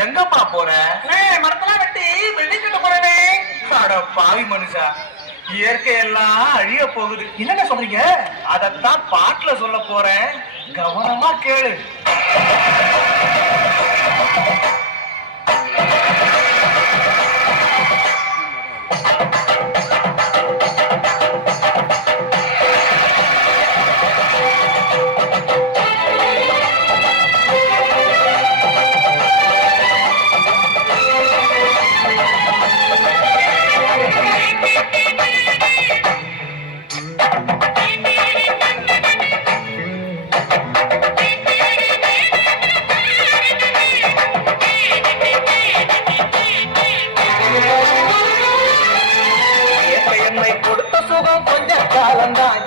எங்கப்பா போற? மரத்தெல்லாம் வெட்டி பில்டிங் கட்ட போறேனே. அட பாவி மனுஷா, இயற்கை எல்லாம் அழிய போகுது. என்னென்ன சொல்றீங்க? அதத்தான் பாட்டுல சொல்ல போறேன், கவனமா கேளு.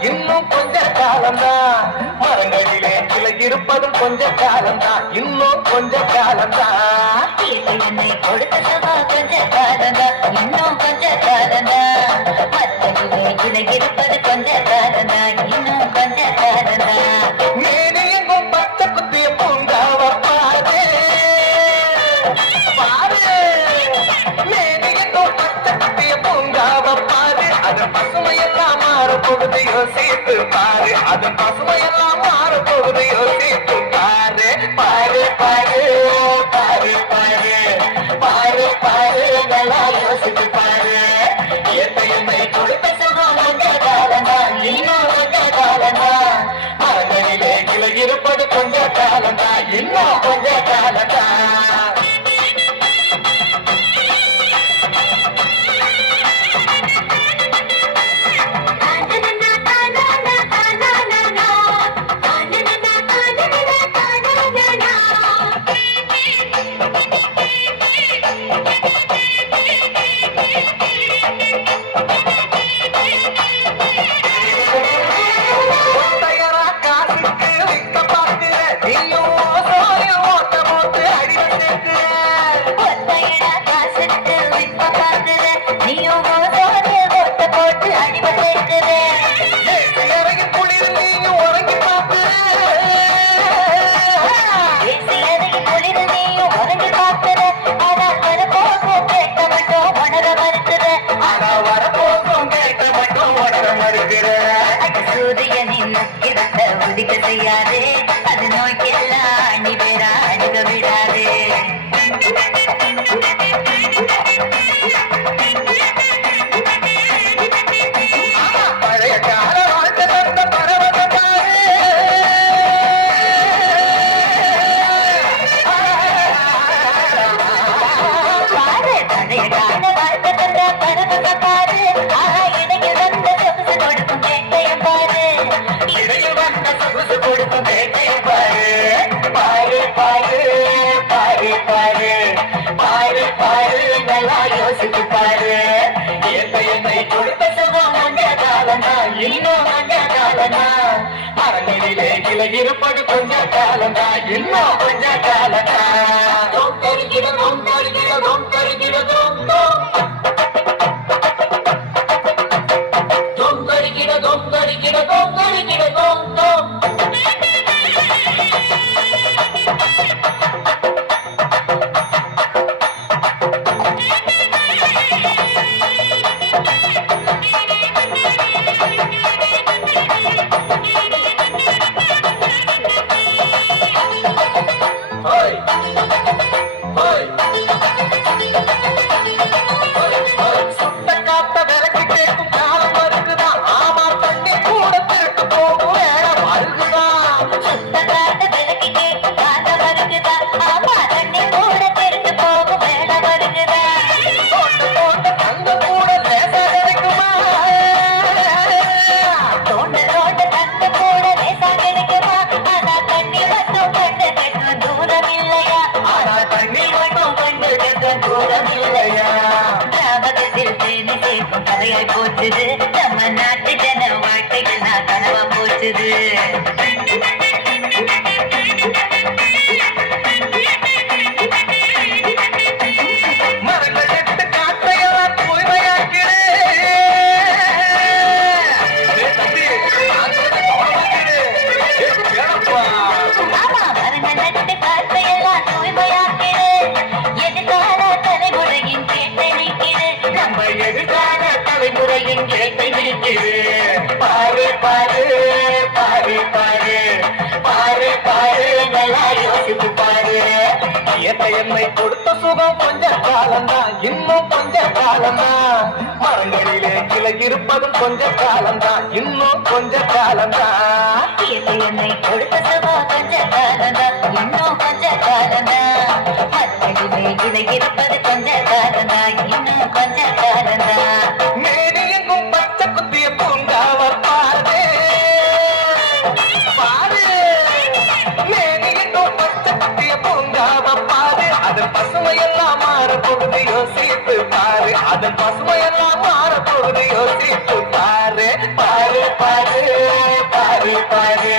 இன்னும் கொஞ்ச காலம்தான், மரங்களிலே கிளை இருப்பதும் கொஞ்ச காலம்தான், இன்னும் கொஞ்ச காலம்தான். என்னை கொடுத்த சுகா கொஞ்ச காலம்தான், இன்னும் கொஞ்ச காலம்தான், மரங்களிலே கிளை இருப்பது கொஞ்ச காலம்தான், இன்னும் கொஞ்ச காலம்தான். மேனி எங்கும் பச்சை குத்திய பூங்காவ பாரு பாரு, மேனி எங்கும் பச்சை குத்திய பூங்காவ பாரு, அதன் பசுமையெல்லாம் மாறப்போகுது யோசித்து பாரு, அதன் பசுமையெல்லாம் மாறப்போகுது யோசித்து பாரு. பாரு பாரு பாரு பாரு பாரு பாரு, நல்லா யோசித்து பாரு. என்னை கொடுத்த சுகம் கொஞ்ச காலம்தான், இன்னும் கொஞ்ச காலம்தான், மரங்களிலே கிளை இருப்பது கொஞ்ச காலம்தான், இன்னும் கொஞ்ச காலம்தான். செய்யாதே, அது நோய்க்கெல்லாம் அணி பேரா அணுக விடாதே. பழைய கால வாழ்க்கை தந்த பரவத பாரு, பாரு பழைய கால வாழ்க்கை தந்த பரவத பாரு, இடையில் வந்த சொகுசு கொடுக்கும் கேட்டைய பாரு, இடையில் வந்த சொகுசு கொடுக்கும் வேட்டைய பாரு. பாரு பாரு பாரு பாரு பாரு பாரு, நல்லா யோசித்து பாரு. என்னை கொடுத்த சுகம் கொஞ்ச காலம்தான், இன்னும் கொஞ்ச காலம்தான், மரங்களிலே கிளை இருப்பது கொஞ்ச காலம்தான், இன்னும் கொஞ்ச காலம்தான். தோம் தருகிற தோம் தருகிற தோம் தருகிற தோம் தோம் தோம் தருகிற தோம் தருகிற தோம் தருகிற தோம் தோம். சுத்த காத்த விளக்கு கேட்கும் காலம் வருகுதா, ஆமா தண்ணி கூட திருட்டு போகும் வேலை வருகுதான். சுத்த காத்த விலக்கி கேட்கும் காத வருகுதா, ஆமா தண்ணி கூட தெரிந்து போகும் வேட வருகுதா. தோட்ட தோட்ட தங்க கூட லேசா கிடைக்குமா, தோண்ட தோண்ட தங்க கூட லேசா கிடைக்குமா, ஆனா தண்ணி மட்டும் கண்டு கட்டும் தூரம் இல்லையா, ஆனா தண்ணி மட்டும் கண்டு கேட்க தூரம் இல்லையா. கிராமத்தில் தேனி சேர்க்கும் கதையாய் போச்சுது, நம்ம நாட்டு ஜன வாழ்க்கைகள் நான் கனவா போச்சுது. மரங்கள் எட்டு காற்றையெல்லாம் தூய்மையாக்கிடு. தம்பி, கவனமாக்கிடு. வேணப்பா. ஆமா மரங்கள் நட்டு காற்றையெல்லாம் தூய்மையாக்கிடு, என்னை நீக்கிது பாரு பாரு பாரு பாரு பாரு பாரு நல்லா யோசித்து பாரு இயற்கை என்னை கொடுத்த சுகம் கொஞ்ச காலம்தான், இன்னும் கொஞ்ச காலம்தான். மரங்களிலே கிளை இருப்பதும் கொஞ்ச காலம்தான், இன்னும் கொஞ்ச காலம்தான். இயற்கை என்னை கொடுத்த சுகம் கொஞ்ச காலம்தான், இன்னும் கொஞ்ச காலம்தான். மரங்களிலே கிளை இருப்பது கொஞ்ச காலம்தான், இன்னும் கொஞ்ச காலம்தான். மேடு எங்கும் பச்சை குத்திய பூங்காவர் பாரு பாரு. மேடு எங்கும் பச்சை குத்திய பூங்காவர் பாரு. அதன் பசுமையெல்லாம் மாறப்போகுது யோசித்து பாரு. அதன் பசுமையெல்லாம் மாறப்போகுது யோசித்து பாரு. பாரு பாரு பாரு பாரு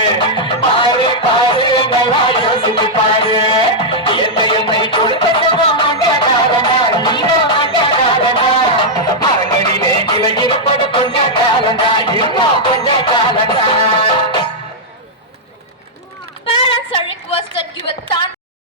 பாரு பாரு நல்லா யோசித்து பாரு இயற்கை என்னை கொடுத்த சுகம் கொஞ்ச காலம்தான், இன்னும் கொஞ்ச காலம்தான். மரங்களிலே கிளை இருப்பது கொஞ்ச காலம்தான், இன்னும் கொஞ்ச